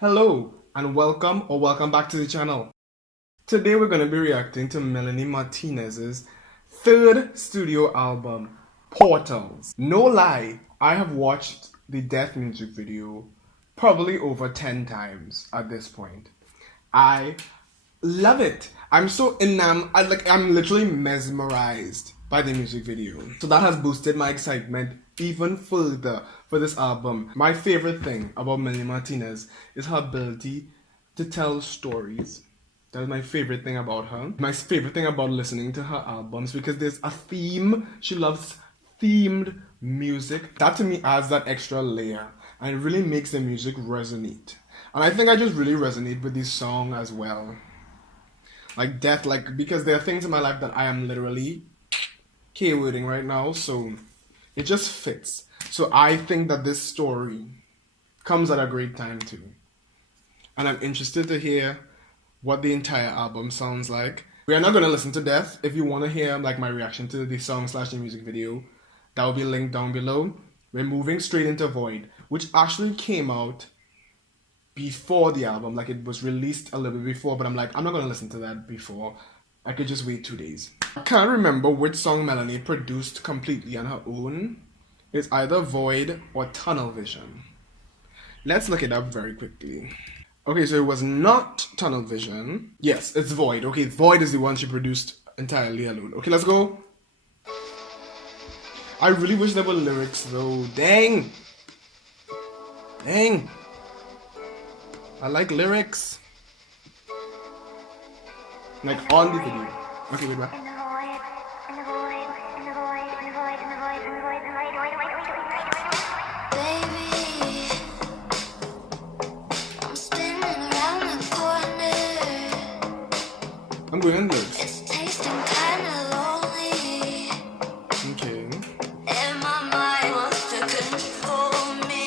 Hello and welcome back to the channel. Today we're going to be reacting to Melanie Martinez's third studio album, Portals. No lie, I have watched the Death music video probably over 10 times at this point. I love it. I'm so enamored, I'm literally mesmerized by the music video. So that has boosted my excitement even further for this album. My favorite thing about Melanie Martinez is her ability to tell stories. That is my favorite thing about her. My favorite thing about listening to her albums, because there's a theme. She loves themed music. That to me adds that extra layer and it really makes the music resonate. And I think I just really resonate with this song as well. Like Death, because there are things in my life that I am literally keywording right now, so it just fits. So I think that this story comes at a great time too. And I'm interested to hear what the entire album sounds like. We are not going to listen to Death. If you want to hear like my reaction to the song / the music video, that will be linked down below. We're moving straight into Void, which actually came out before the album. Like it was released a little bit before, but I'm like, I'm not going to listen to that before. I could just wait 2 days. I can't remember which song Melanie produced completely on her own. It's either Void or Tunnel Vision. Let's look it up very quickly. Okay, so it was not Tunnel Vision. Yes, it's Void. Okay, Void is the one she produced entirely alone. Okay, let's go. I really wish there were lyrics though. Dang. Dang. I like lyrics. Like on the video. Okay, wait, wait. I'm going under. It's tasting kinda lonely. Okay. And my mind wants to control me.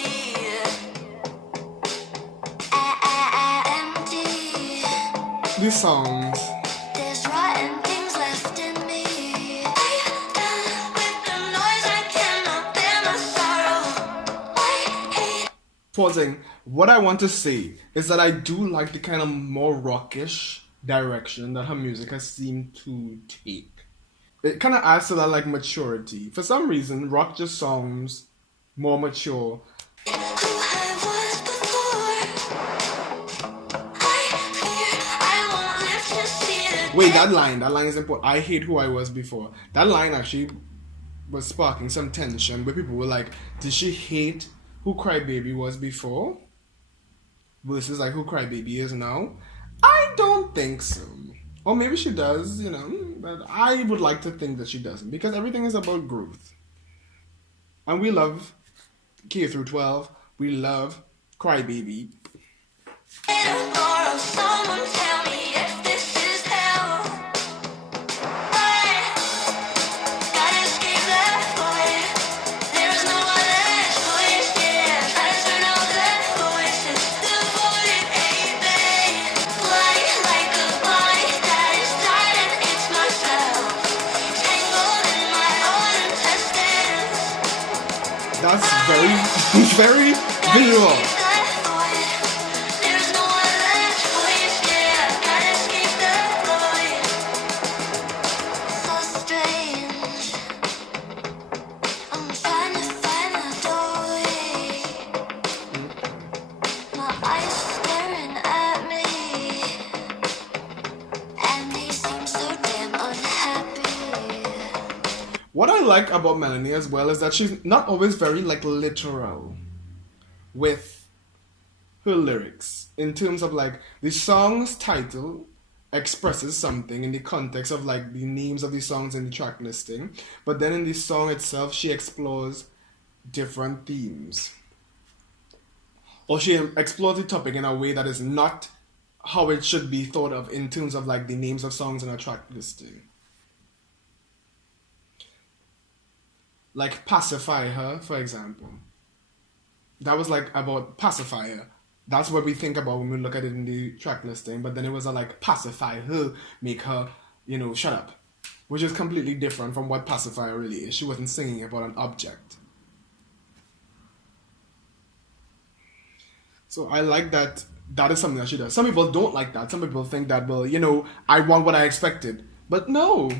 Empty. These songs. There's rotten things left in me. With the noise I cannot bear my sorrow. Pausing. What I want to say is that I do like the kind of more rockish direction that her music has seemed to take. It kind of adds to that like maturity. For some reason, rock just sounds more mature. Wait, that line is important. I hate who I was before. That line actually was sparking some tension where people were like, did she hate who Crybaby was before versus like who Crybaby is now? I don't think so. Or maybe she does, you know, but I would like to think that she doesn't, because everything is about growth. And we love K through 12. We love Crybaby. That's very visual. What I like about Melanie as well is that she's not always very like literal with her lyrics, in terms of like the song's title expresses something in the context of like the names of the songs in the track listing, but then in the song itself she explores different themes, or she explores the topic in a way that is not how it should be thought of in terms of like the names of songs in a track listing. Like Pacify Her, for example. That was like about pacifier. That's what we think about when we look at it in the track listing. But then it was like pacify her, make her, you know, shut up. Which is completely different from what pacifier really is. She wasn't singing about an object. So I like that that is something that she does. Some people don't like that. Some people think that, well, I want what I expected. But no.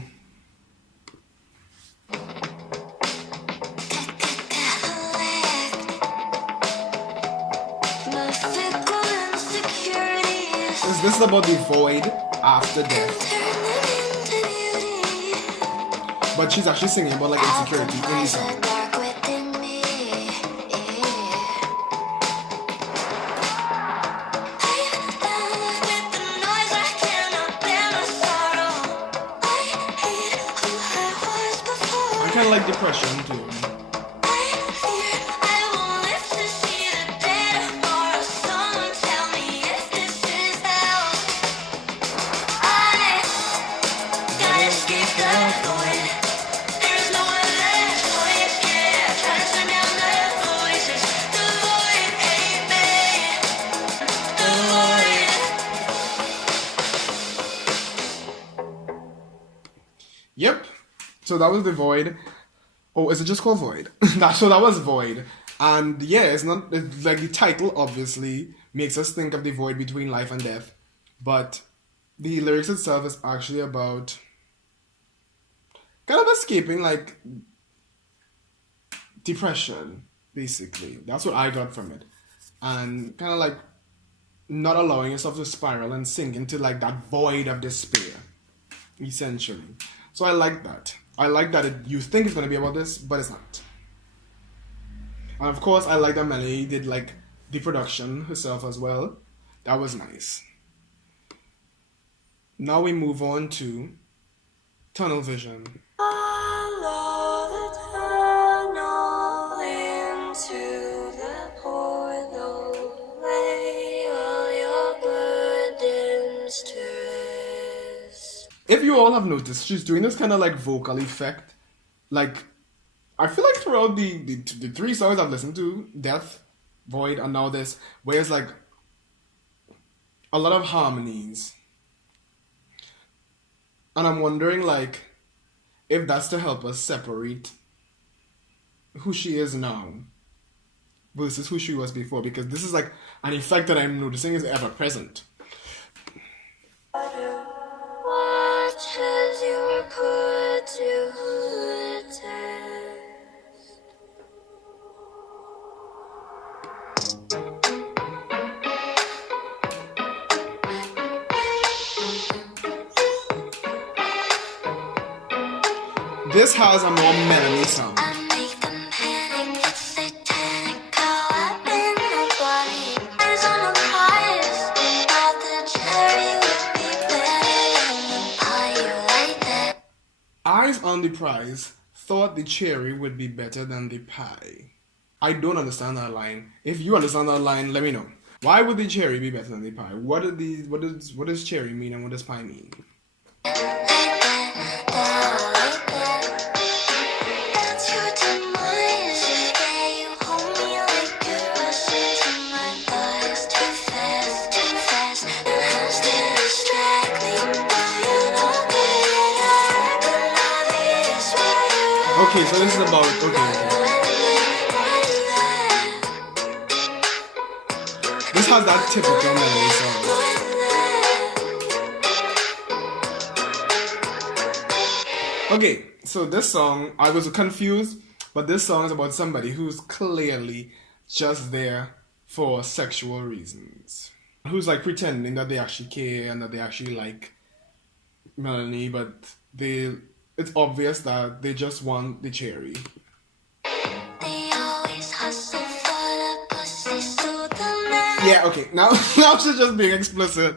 This is about the void after death. But she's actually singing about like insecurity in the song. I kind of like depression too. Yep. So that was the void. Oh, is it just called Void? So that was Void. And yeah, it's like the title obviously makes us think of the void between life and death. But the lyrics itself is actually about kind of escaping like depression, basically. That's what I got from it. And kind of like not allowing yourself to spiral and sink into like that void of despair, essentially. So I like that. I like that you think it's going to be about this, but it's not. And of course, I like that Melanie did like the production herself as well. That was nice. Now we move on to Tunnel Vision. Follow the tunnel into the portal. Lay all your burdens to rest. If you all have noticed, she's doing this kind of like vocal effect. Like, I feel like throughout the 3 songs I've listened to, Death, Void, and now this, where it's like a lot of harmonies. And I'm wondering like if that's to help us separate who she is now versus who she was before, because this is like an effect that I'm noticing is ever present. What has you put to the test? This has a more Melanie sound. Eyes on the prize thought the cherry would be better than the pie. I don't understand that line. If you understand that line, let me know. Why would the cherry be better than the pie? What does cherry mean and what does pie mean? Okay, so this is about, okay. This has that typical Melanie song. Okay, so this song, I was confused, but this song is about somebody who's clearly just there for sexual reasons. Who's like pretending that they actually care and that they actually like Melanie, but it's obvious that they just want the cherry. Yeah, okay, now she's just being explicit.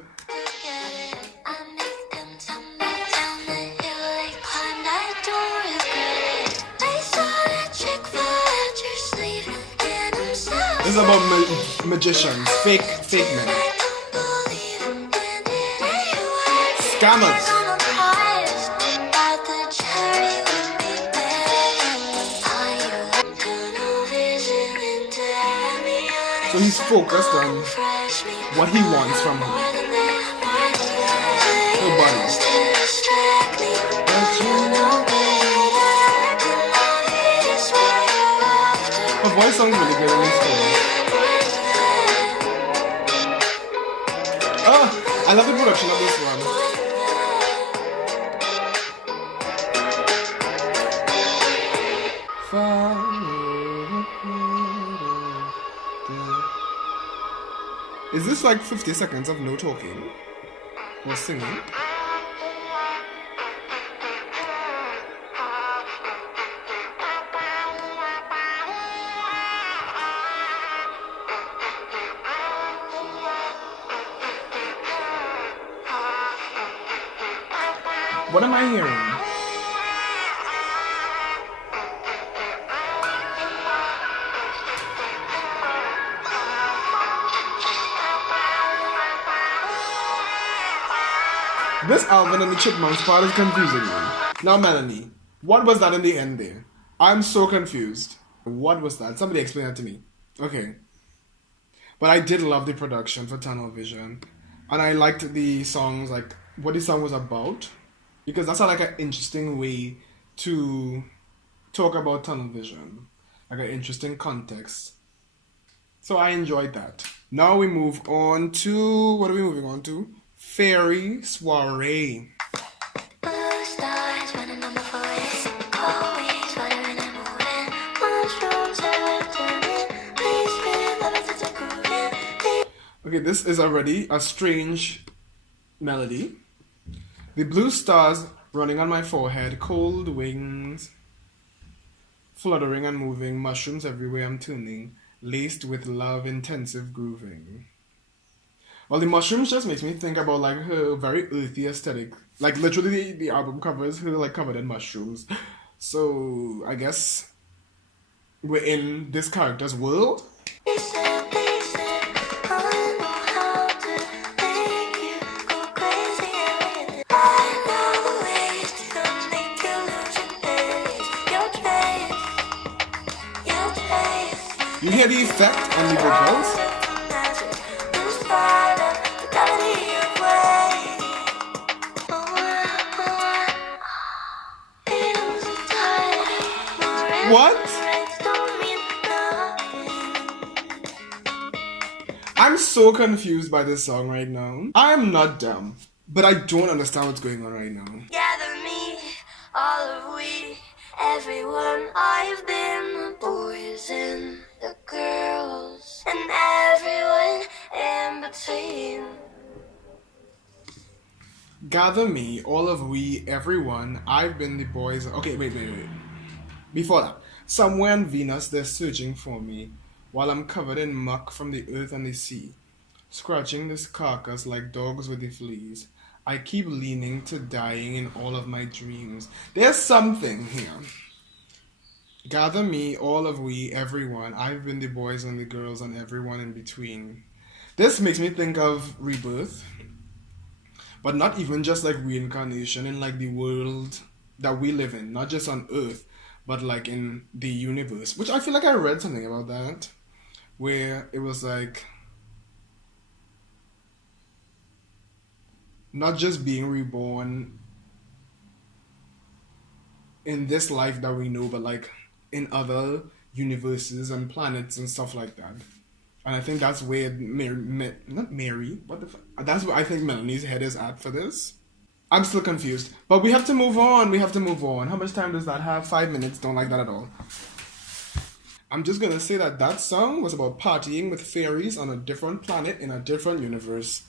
This is about magicians, fake men. Scammers. So he's focused on what he wants from her. Her body. Her voice sounds really good in this film. Oh, I love the production of this one. Is this like 50 seconds of no talking or singing? What am I hearing? This Alvin and the Chipmunks part is confusing me. Now, Melanie, what was that in the end there? I'm so confused. What was that? Somebody explain that to me. Okay. But I did love the production for Tunnel Vision. And I liked the songs, like what the song was about. Because that's like an interesting way to talk about tunnel vision. Like an interesting context. So I enjoyed that. Now we move on to, what are we moving on to? Fairy Soiree. Okay, this is already a strange melody. The blue stars running on my forehead, cold wings, fluttering and moving, mushrooms everywhere I'm turning, laced with love, intensive grooving. Well, the mushrooms just makes me think about like her very earthy aesthetic. Like literally the album cover is her like covered in mushrooms. So I guess we're in this character's world. You hear the effect on the vocals? What? I'm so confused by this song right now. I'm not dumb, but I don't understand what's going on right now. Gather me, all of we, everyone. I've been the boys and the girls, and everyone in between. Gather me, all of we, everyone. I've been the boys. Okay, wait. Before that, somewhere on Venus they're searching for me, while I'm covered in muck from the earth and the sea, scratching this carcass like dogs with the fleas. I keep leaning to dying in all of my dreams. There's something here. Gather me, all of we, everyone. I've been the boys and the girls and everyone in between. This makes me think of rebirth, but not even just like reincarnation in like the world that we live in, not just on Earth, but like in the universe. Which I feel like I read something about that, where it was like not just being reborn in this life that we know, but like in other universes and planets and stuff like that. And I think that's where that's where I think Melanie's head is at for this. I'm still confused. But we have to move on. How much time does that have? 5 minutes. Don't like that at all. I'm just going to say that song was about partying with fairies on a different planet in a different universe.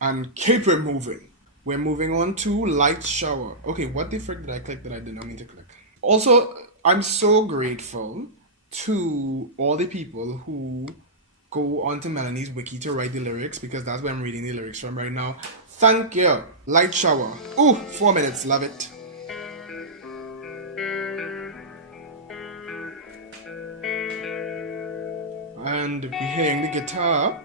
And keep it moving. We're moving on to Light Shower. Okay, what the frick did I click that I did not mean to click? Also, I'm so grateful to all the people who go onto Melanie's wiki to write the lyrics, because that's where I'm reading the lyrics from right now. Thank you. Light Shower. Ooh, 4 minutes. Love it. And we're hearing the guitar.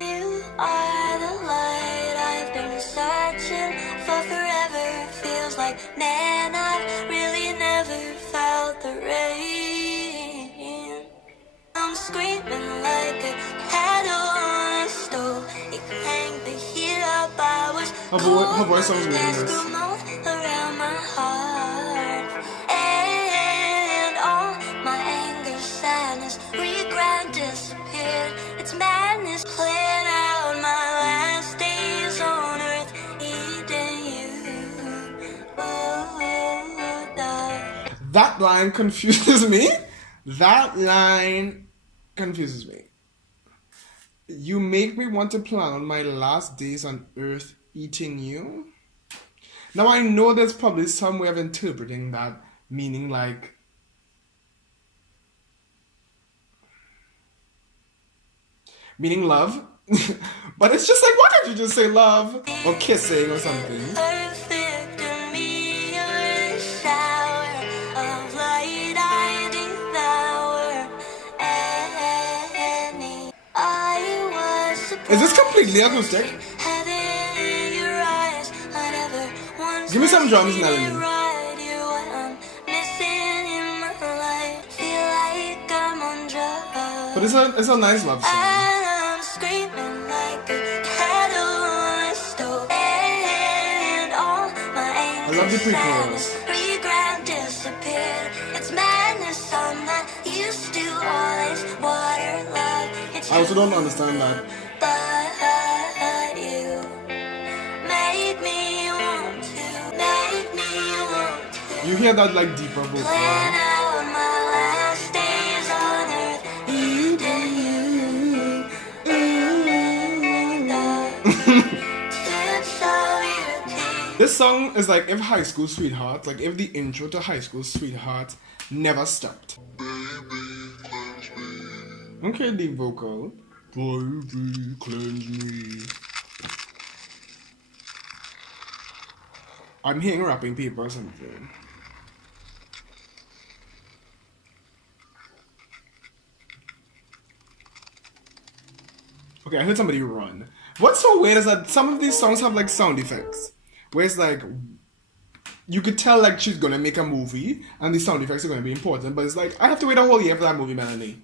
You are the light I've been searching for forever. Feels like, man, I've really never felt the rain. I'm screaming like a cat on a stove. It clanged the heat up. I was Her voice sounds really nice. around my heart, and all my anger, sadness, regret disappeared. It's madness playing That line confuses me. That line confuses me. You make me want to plan on my last days on earth eating you. Now I know there's probably some way of interpreting that, meaning like meaning love. But it's just like, why can't you just say love or kissing or something? Perfect in me, you're a shower of light I devour. Any I was Is this completely acoustic? heaven in your eyes. I never once Give me some drums, wanted Melanie. it right. You're what I'm missing in my life. Feel like I'm on drugs. But it's a nice love song. And I'm screaming like a kettle on a stove. And all my I love the pre-chorus. regret disappeared. It's madness, I'm not used to all this water love. It's I also don't understand that. but you make me want to. You hear that like deeper vocal. Plan out my last days on earth. Eating you. Tips of your teeth. This song is like if High School Sweetheart, like if the intro to High School Sweetheart never stopped. Okay, the vocal. Baby, cleanse me. I'm hearing wrapping paper or something. Okay, I heard somebody run. What's so weird is that some of these songs have like sound effects. Where it's like, you could tell like she's gonna make a movie and the sound effects are gonna be important, but it's like, I have to wait a whole year for that movie, Melanie.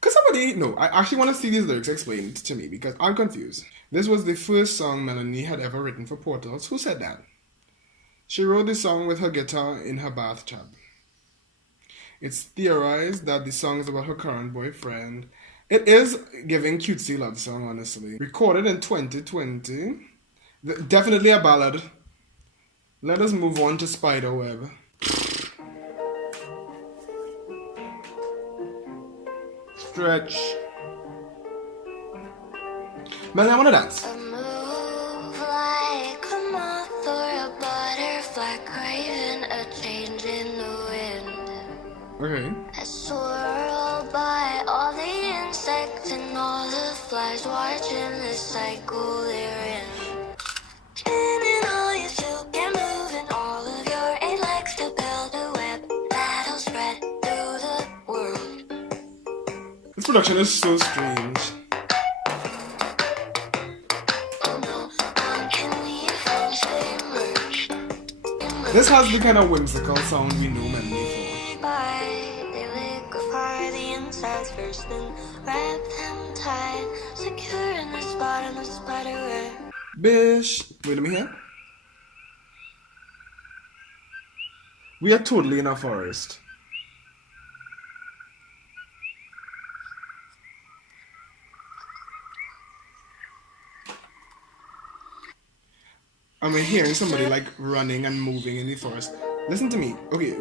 Cause somebody, no, I actually want to see these lyrics explained to me because I'm confused. This was the first song Melanie had ever written for Portals. Who said that? She wrote the song with her guitar in her bathtub. It's theorized that the song is about her current boyfriend. It is giving cutesy love song, honestly. Recorded in 2020. Definitely a ballad. Let us move on to Spiderweb. Stretch. Melanie, I want to dance. I move like a moth or a butterfly craving a change in the wind. Okay. I swirl by all the insects and all the flies watching the cycle they're in. Spinning all your silk and moving all of your eight legs to build a web that'll spread through the world. This production is so strange. This has the kind of whimsical sound we know Melanie for. They liquefy the insides first, then wrap them tight, secure in the spot in the spiderweb. Bish. Wait, let me hear. We are totally in a forest. And we're hearing somebody like running and moving in the forest. Listen to me. Okay,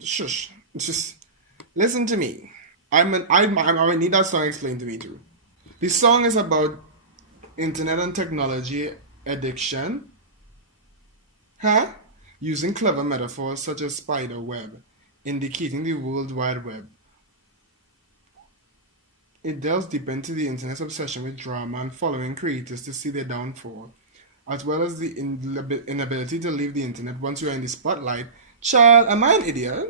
shush. Just listen to me. I need that song explained to me too. The song is about internet and technology addiction. Huh? Using clever metaphors such as spider web, indicating the World Wide Web. It delves deep into the internet's obsession with drama and following creators to see their downfall, as well as the inability to leave the internet once you are in the spotlight. Child, am I an idiot?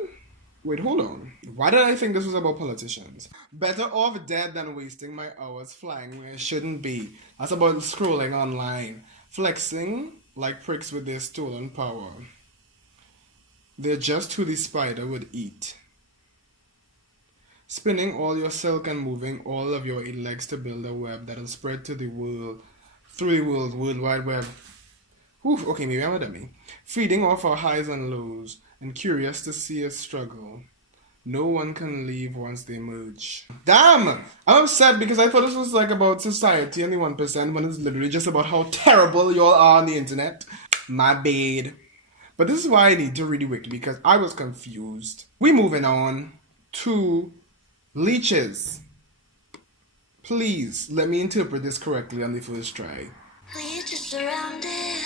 Wait, hold on. Why did I think this was about politicians? Better off dead than wasting my hours flying where I shouldn't be. That's about scrolling online, flexing like pricks with their stolen power. They're just who the spider would eat. Spinning all your silk and moving all of your eight legs to build a web that'll spread to the world, through the World Wide Web. Whew, okay, maybe I'm a dummy. Feeding off our highs and lows, and curious to see us struggle. No one can leave once they merge. Damn! I'm upset because I thought this was like about society and the 1% when it's literally just about how terrible y'all are on the internet. My bad. But this is why I need to read the wiki because I was confused. We moving on to Leeches. Please let me interpret this correctly on the first try. Leeches surrounded,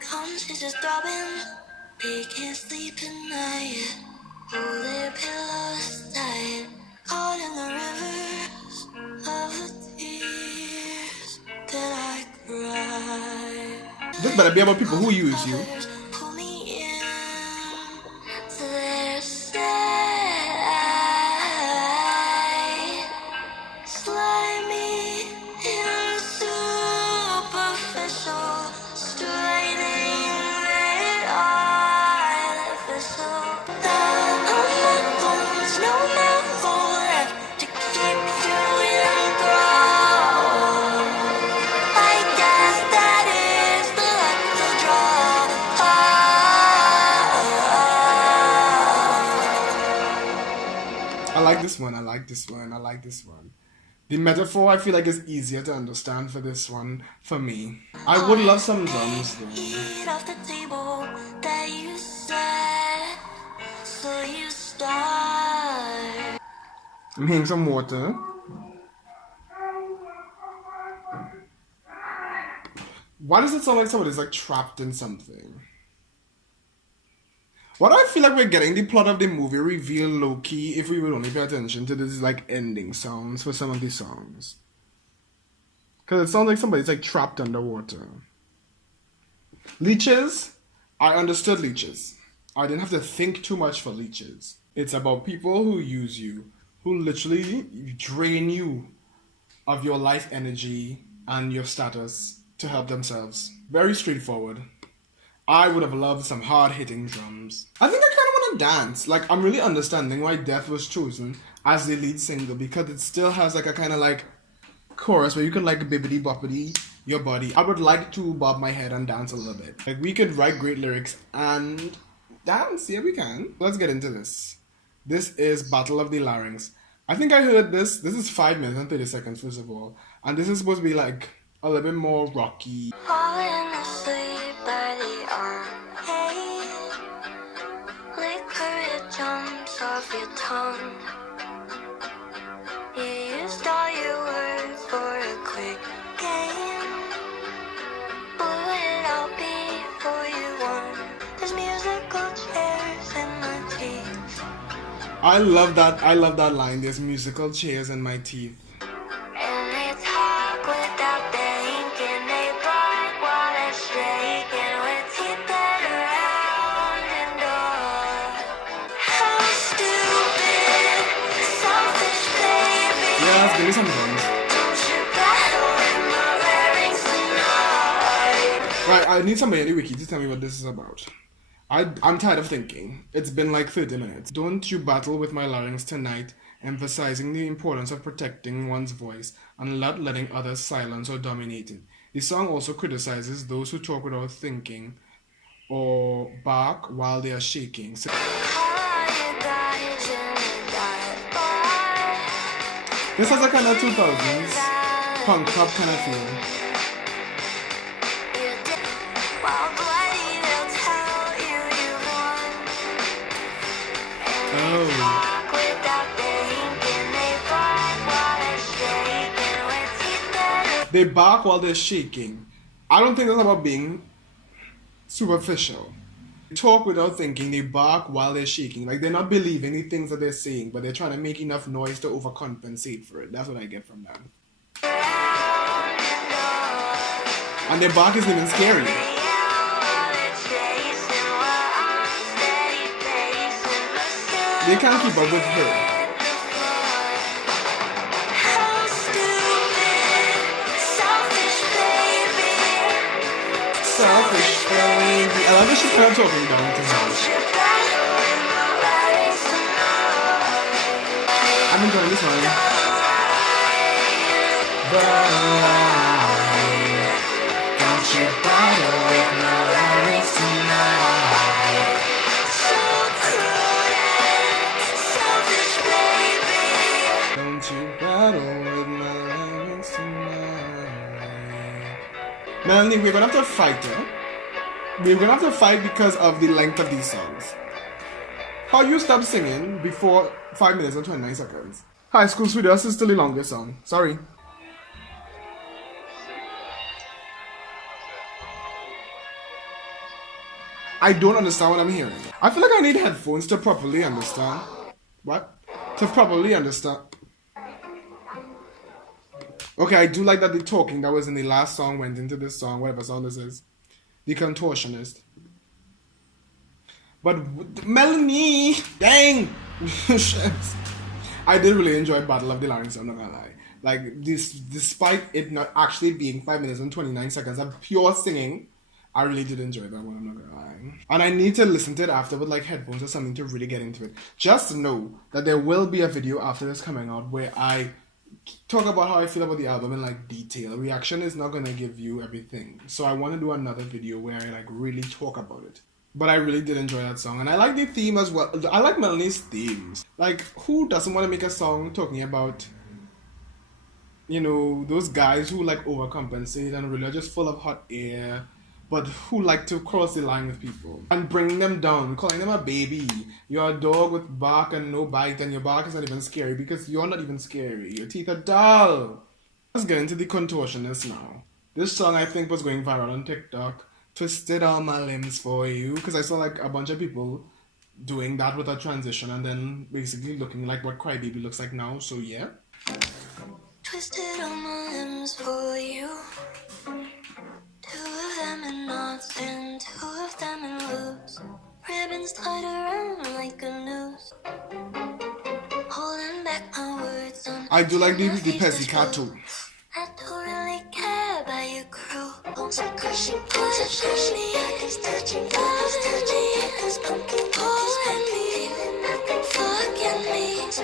conscience throbbing. They can't sleep at night. Hold their pillows tight, caught in the rivers of the tears that I cry. This better be about people who use you. Others pull me in to their side, slimy and superficial, straining it artificial. No mouthful left to keep you enthralled. I guess that is the luck of the draw. I like this one. The metaphor I feel like is easier to understand for this one for me. I would love some drums though. Eat off the table that you set, so you start. I'm hitting some water. Why does it sound like somebody's like trapped in something? Why do I feel like we're getting the plot of the movie revealed low-key if we would only pay attention to this like ending sounds for some of these songs? Because it sounds like somebody's like trapped underwater. Leeches, I understood Leeches. I didn't have to think too much for Leeches. It's about people who use you, who literally drain you of your life energy and your status to help themselves. Very straightforward. I would have loved some hard-hitting drums. I think I kind of want to dance. Like, I'm really understanding why Death was chosen as the lead single because it still has like a kind of like chorus where you can like bibbidi boppity your body. I would like to bob my head and dance a little bit. Like, we could write great lyrics and dance. Yeah, we can. Let's get into this. This is Battle of the Larynx. I think I heard this. This is 5 minutes and 30 seconds, first of all. And this is supposed to be like a little bit more rocky. Falling asleep by the arcade, liquor it jumps off your tongue. You used all your words for a quick game, blew it out before you won. There's musical chairs in my teeth. I love that line. There's musical chairs in my teeth. And they talk without thinking, they bark while they're shaking with teeth that are round and all. How stupid, selfish baby. Yes, give me some drums. Don't you battle in my larynx tonight. Right, I need somebody in the wiki to tell me what this is about. I'm tired of thinking. It's been like 30 minutes. Don't you battle with my larynx tonight, emphasizing the importance of protecting one's voice and not letting others silence or dominate it. The song also criticizes those who talk without thinking or bark while they are shaking. So, this has a kind of 2000s punk pop kind of feel. Oh. They bark while they're shaking. I don't think that's about being superficial. They talk without thinking, they bark while they're shaking. Like, they're not believing the things that they're saying, but they're trying to make enough noise to overcompensate for it. That's what I get from them. And their bark isn't even scary. They can't keep up with her. Selfish baby. I love that she's kind of talking down to her. I'm enjoying this one. But don't you battle with my larynx tonight. So cruel, selfish baby. Don't you battle with my larynx tonight. Melanie, we're gonna have to fight her. We're gonna have to fight because of the length of these songs. How you stop singing before 5 minutes and 29 seconds? High School Sweetheart is still the longest song. Sorry. I don't understand what I'm hearing. I feel like I need headphones to properly understand. What? To properly understand. Okay, I do like that the talking that was in the last song went into this song, whatever song this is. The Contortionist. But Melanie, dang! I did really enjoy Battle of the Larynx, I'm not gonna lie. Like, this, despite it not actually being 5 minutes and 29 seconds of pure singing, I really did enjoy that one, I'm not gonna lie. And I need to listen to it after with like headphones or something to really get into it. Just know that there will be a video after this coming out where I talk about how I feel about the album in like detail. Reaction is not gonna give you everything. So I want to do another video where I like really talk about it. But I really did enjoy that song. And I like the theme as well. I like Melanie's themes. Like, who doesn't want to make a song talking about, you know, those guys who like overcompensate and really are just full of hot air, but who like to cross the line with people and bring them down, calling them a baby. You're a dog with bark and no bite, and your bark is not even scary because you're not even scary. Your teeth are dull. Let's get into the Contortionist now. This song I think was going viral on TikTok. Twisted all my limbs for you, because I saw like a bunch of people doing that with a transition and then basically looking like what Crybaby looks like now. So yeah. Twisted all my limbs for you. 2 of them in knots and 2 of them in loops. Ribbons tied around like a noose. Holding back my words on. I do like the pizzicato. I don't really care about your crew. So cushy, push me, I can stretch you, this pumpkin pulling me, fucking me. I'm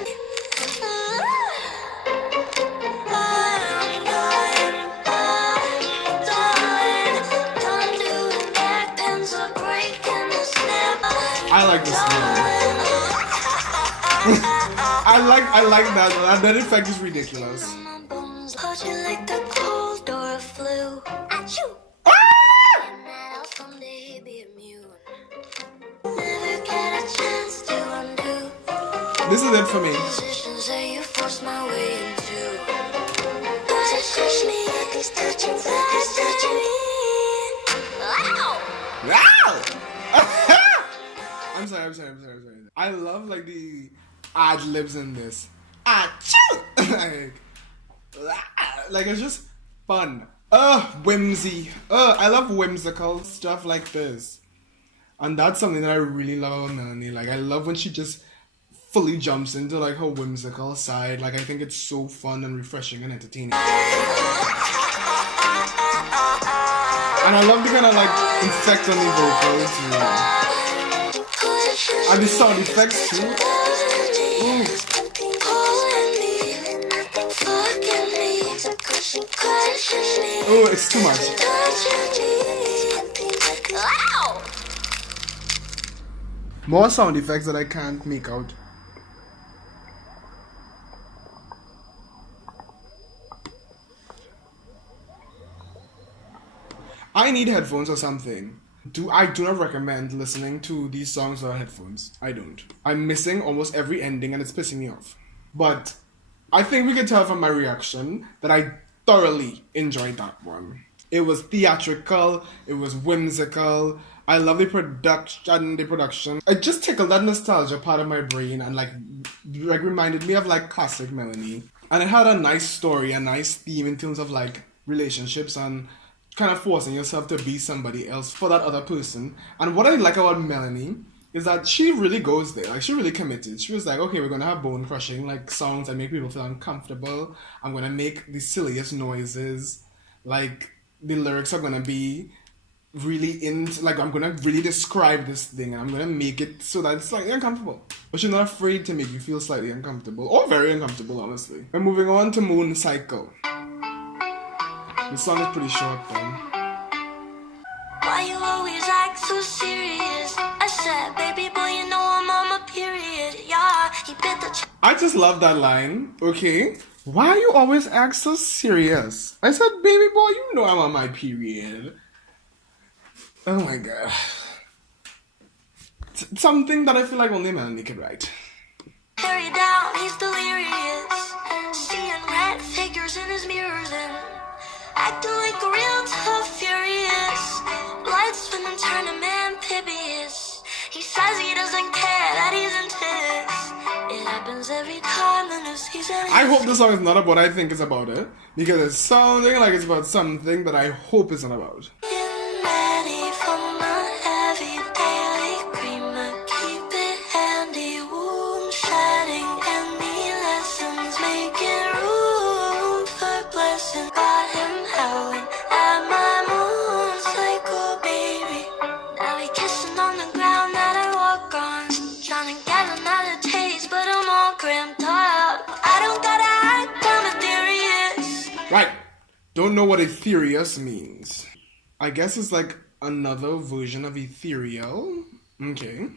done doing back pens are breaking the snap. I like this one. I like that. That effect is ridiculous. Hold you like the cold or a flu. Achoo! And that'll someday be immune. Never get a chance to undo. This is it for me. Positions that you forced my way into. Push me, I can stretch you, Wow! I'm sorry. I love like the ad libs in this. Achoo! Like it's just fun. Whimsy. I love whimsical stuff like this. And that's something that I really love about Melanie. Like I love when she just fully jumps into like her whimsical side. Like I think it's so fun and refreshing and entertaining. And I love the kind of like effect on the vocals and the sound effects too. Ooh. Oh, it's too much. More sound effects that I can't make out. I need headphones or something. I do not recommend listening to these songs without headphones. I don't. I'm missing almost every ending and it's pissing me off. But I think we can tell from my reaction that I thoroughly enjoyed that one. It was theatrical, it was whimsical. I love the production. It just tickled that nostalgia part of my brain and like reminded me of like classic Melanie. And it had a nice story, a nice theme in terms of like relationships and kind of forcing yourself to be somebody else for that other person. And what I like about Melanie is that she really goes there. Like she really committed. She was like, okay, we're gonna have bone crushing like songs that make people feel uncomfortable. I'm gonna make the silliest noises. Like the lyrics are gonna be really like I'm gonna really describe this thing and I'm gonna make it so that it's slightly uncomfortable. But she's not afraid to make you feel slightly uncomfortable or very uncomfortable, honestly. We're moving on to Moon Cycle. The song is pretty short though. Why you always act so serious? I said, baby boy, you know I'm on my period. Yeah, he bit the I just love that line. Okay. Why you always act so serious? I said, baby boy, you know I'm on my period. Oh my god. Something that I feel like only Melanie could write. Harry down, he's delirious, seeing red figures in his mirrors and acting like a real tough furious. Blood swimming, turning amphibious. He says he doesn't care that he's in tears. It happens every time the new season. I hope the song is not about what I think it's about it, because it's sounding like it's about something that I hope it's not about. Ready for my heavy daily creamer. Keep it handy, wound shedding any lessons, making room for blessing. Got him howling at my moon cycle, baby. Now he kissing on the ground that I walk on, trying to get another taste, but I'm all cramped up. I don't gotta act, I'm ethereous. Right. Don't know what ethereous means. I guess it's like another version of ethereal. Okay.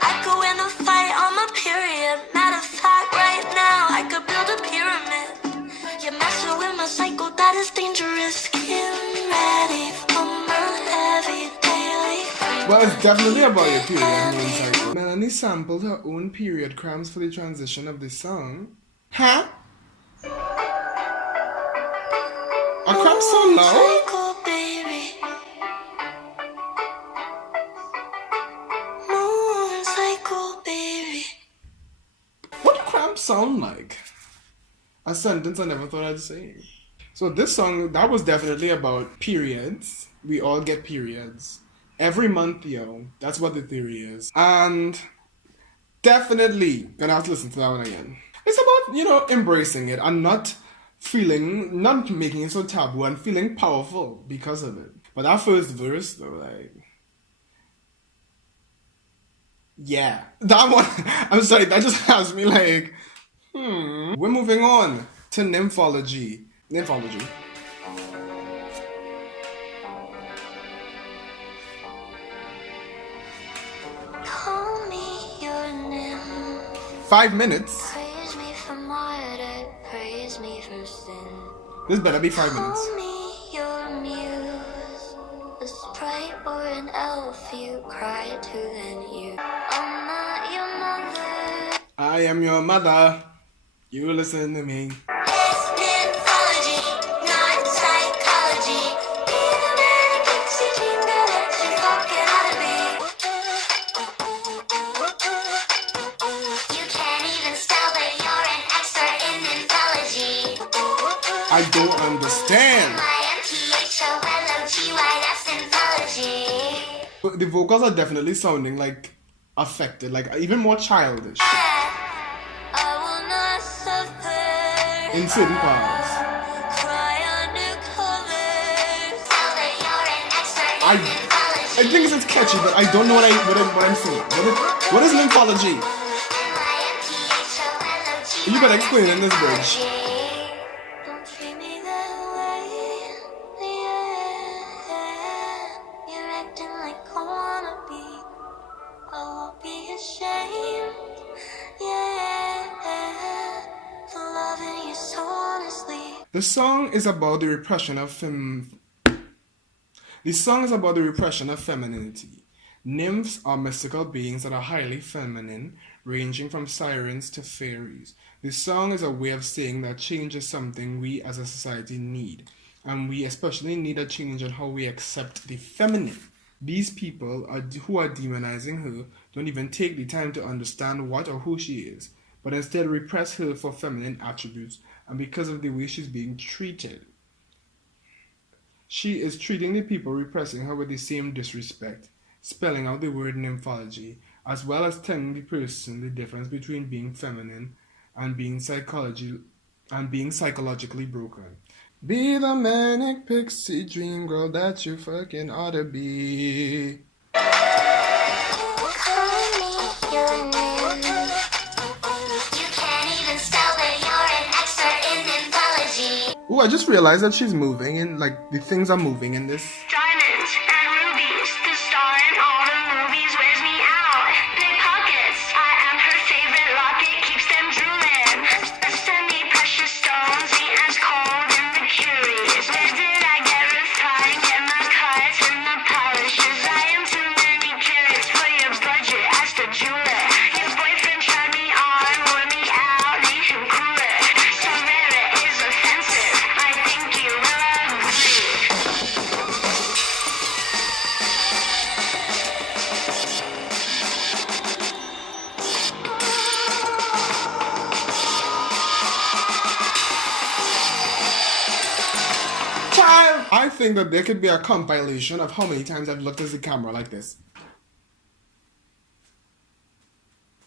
I could win a fight on my period. Matter of fact, right now I could build a pyramid. You're messing with my cycle, that is dangerous. Get ready for my heavy daily. Well, it's definitely about your period moon cycle. Melanie sampled her own period cramps for the transition of this song. Huh? Are cramps so low? Cycle, baby. Moon cycle, baby. What do cramps sound like? A sentence I never thought I'd say. So this song, that was definitely about periods. We all get periods. Every month, yo. That's what the theory is. And definitely gonna have to listen to that one again. It's about, embracing it and not making it so taboo and feeling powerful because of it. But that first verse though, like, yeah. That one, I'm sorry, that just has me like, We're moving on to Nymphology. Nymphology. Call me your nymph. 5 minutes. Praise me for martyr, praise me for sin. This better be 5 minutes. Call me your muse, a sprite or an elf you cry to, then you. I'm not your mother. I am your mother. You listen to me. It's nymphology, not psychology. Be the manic pixie dream girl that you fucking oughta be. You can't even spell, but you're an expert in nymphology. I don't understand. Nymphology, that's nymphology. The vocals are definitely sounding like affected, like even more childish I will not suffer. in certain parts. Cry under covers. I think it's catchy, but I don't know what I'm saying. What is Nymphology? You better explain in this bridge. Don't treat me that way. Yeah. You're acting like I wanna be. I won't be ashamed. Yeah. For loving you so honestly. The song is about the repression of femininity. Nymphs are mystical beings that are highly feminine, ranging from sirens to fairies. This song is a way of saying that change is something we as a society need, and we especially need a change in how we accept the feminine. These people who are demonizing her don't even take the time to understand what or who she is, but instead repress her for feminine attributes and because of the way she's being treated. She is treating the people repressing her with the same disrespect, spelling out the word nymphology, as well as telling the person the difference between being feminine and being psychologically broken. Be the manic pixie dream girl that you fucking ought to be. Ooh, I just realized that she's moving and like the things are moving in this. Diamonds and rubies, the star in all the movies wears me out. Big pockets, I am her favorite locket, keeps them drooling. Semi-precious stones, neat as cold and the curious. Where did I get refined? Get my cuts in the palace. I think that there could be a compilation of how many times I've looked at the camera like this.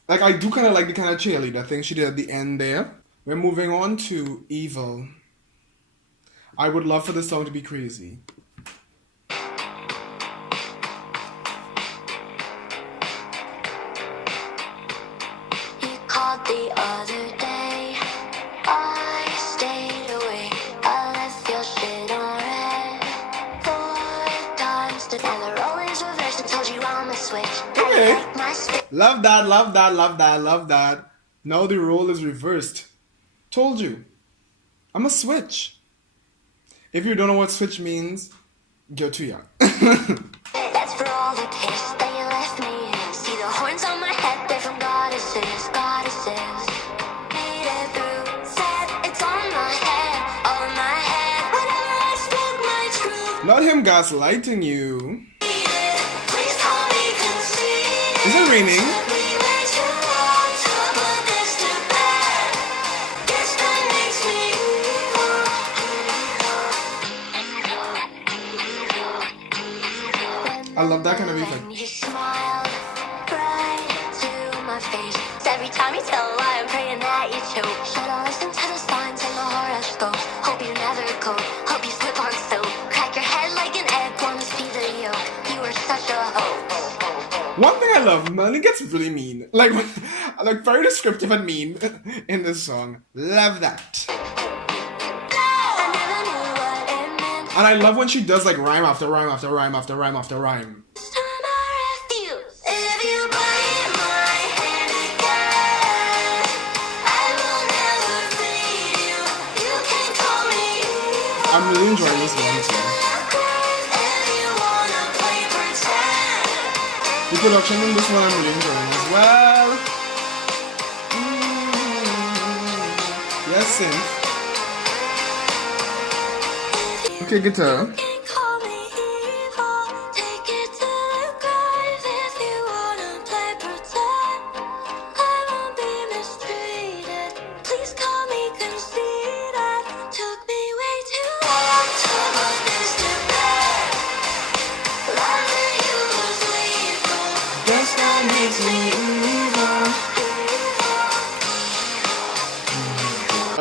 Like, I do kind of like the kind of cheerleader thing she did at the end there. We're moving on to Evil. I would love for this song to be crazy. You called the other day, I stayed away. I left your shit on red 4 times today. And the role is reversed and told you I'm a switch. Okay. I like my Love that, love that, love that, love that. Now the role is reversed. Told you. I'm a switch. If you don't know what switch means, you're too young. That's for all the piss that you left me in. See the horns on my head, they're from goddesses, goddesses. Made it through, said it's on my head, on my head. Whenever I spoke my truth, Not him gaslighting you. please call me conceited. Is it raining? Took me way too long to put this to bed. Guess that makes me I love that kind of effect. When you smiled right to my face. Every time you tell a lie, I'm praying that you choke. Should've listened to the signs and the horoscopes. Hope you never cope. Hope you slip on soap. Crack your head like an egg, wanna see the yolk. You were such a hoax. One thing I love, Melanie gets really mean. Like very descriptive and mean in this song. Love that. I never knew what it meant. And I love when she does like rhyme after rhyme after rhyme after rhyme after rhyme. This time I refuse. If you bite my hand again, I will never feed you. You can call me. I'm really enjoying this one too. If you wanna play pretend. The production in this one I'm really enjoying as well. Yes, synth. Okay, guitar. You can call me evil. Take it to the grave if you wanna play pretend. I won't be mistreated. Please call me conceited. Took me way too long to put this to bed. Loving you was lethal. Guess that makes me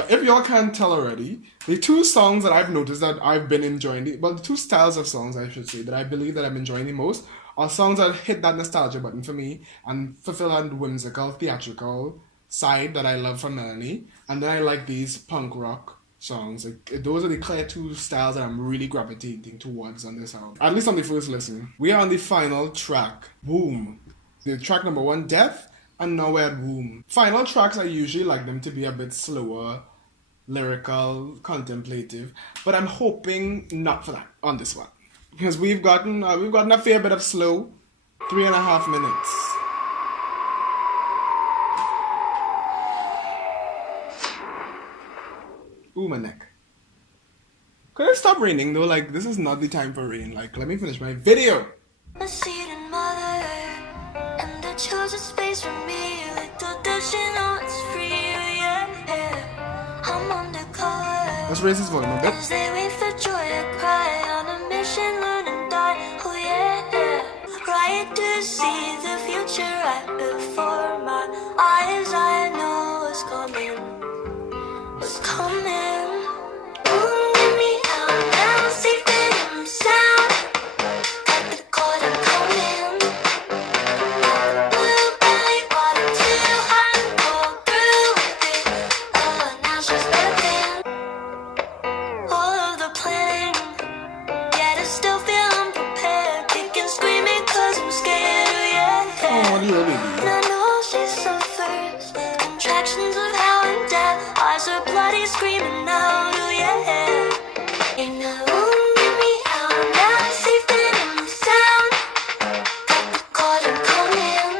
If y'all can't tell already, the two songs that I've noticed that I've been enjoying, the two styles of songs I should say, that I believe that I'm enjoying the most are songs that hit that nostalgia button for me and fulfill that whimsical, theatrical side that I love from Melanie. And then I like these punk rock songs. Like, those are the clear two styles that I'm really gravitating towards on this album. At least on the first listen. We are on the final track, Womb. The track number 1, Death, and now we're at Womb. Final tracks, I usually like them to be a bit slower, lyrical, contemplative, but I'm hoping not for that on this one, because we've gotten a fair bit of slow, 3.5 minutes. Ooh, my neck. Could it stop raining though? Like, this is not the time for rain. Like, let me finish my video. A seed and mother, and they chose a space for me. Little does she know it's free, yeah. I'm undercover. Let's raise this volume a bit. As they wait for joy to cry, on a mission, learn and die. Oh yeah, right to see the future right before my eyes. I know what's coming, what's coming. Get me out now, safe and sound. Cut the cord, I'm coming. Blue belly bottom too hot, go through with it. Oh, now she's burning. All of the planning, yet I still feel unprepared. Kicking, screaming 'cause I'm scared, yeah. Oh, dear baby. And I know she suffers contractions of how and death. Eyes are bloody, screaming out, oh yeah. You know, get me out now, safe and sound. Cut the cord, I'm coming.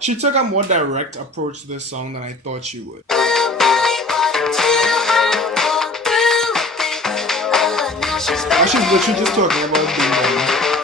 She took a more direct approach to this song than I thought she would. Blue belly bottom too hot, go through with it. Oh, now she's And she's burning. literally just talking about being born.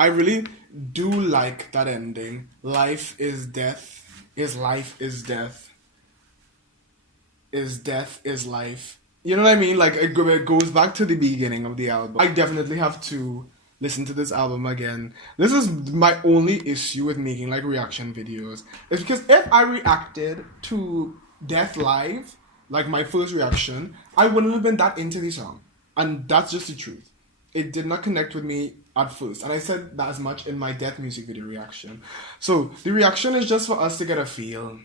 I really do like that ending. Life is death, is life is death, is death is life. You know what I mean? Like it goes back to the beginning of the album. I definitely have to listen to this album again. This is my only issue with making like reaction videos. It's because if I reacted to Death live, like my first reaction, I wouldn't have been that into the song. And that's just the truth. It did not connect with me at first. And I said that as much in my Death music video reaction. So the reaction is just for us to get a feel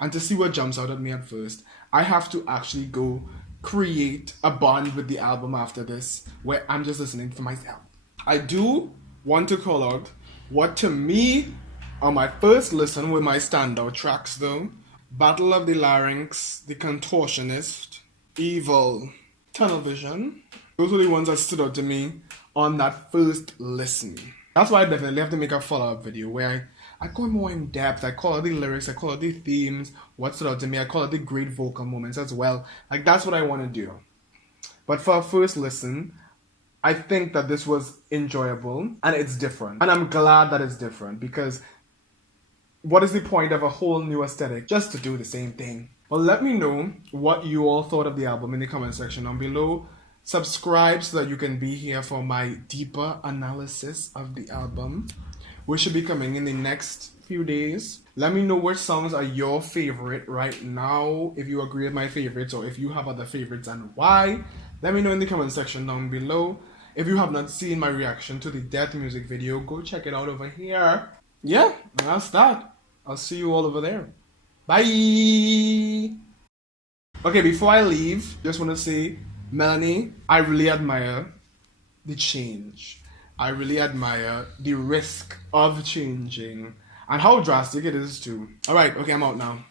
and to see what jumps out at me at first. I have to actually go create a bond with the album after this where I'm just listening for myself. I do want to call out what to me on my first listen were my standout tracks though. Battle of the Larynx, The Contortionist, Evil, Tunnel Vision. Those were the ones that stood out to me on that first listen. That's why I definitely have to make a follow-up video where I go more in depth. I call out the lyrics, I call out the themes, what stood out to me. I call out the great vocal moments as well. Like that's what I want to do. But for a first listen, I think that this was enjoyable and it's different. And I'm glad that it's different because what is the point of a whole new aesthetic just to do the same thing? Well, let me know what you all thought of the album in the comment section down below. Subscribe so that you can be here for my deeper analysis of the album, which should be coming in the next few days. Let me know which songs are your favorite right now, if you agree with my favorites or if you have other favorites and why. Let me know in the comment section down below. If you have not seen my reaction to the Death music video, go check it out over here. Yeah, and that's that. I'll see you all over there. Bye! Okay, before I leave, just want to say, Melanie, I really admire the change. I really admire the risk of changing and how drastic it is too. Alright, okay, I'm out now.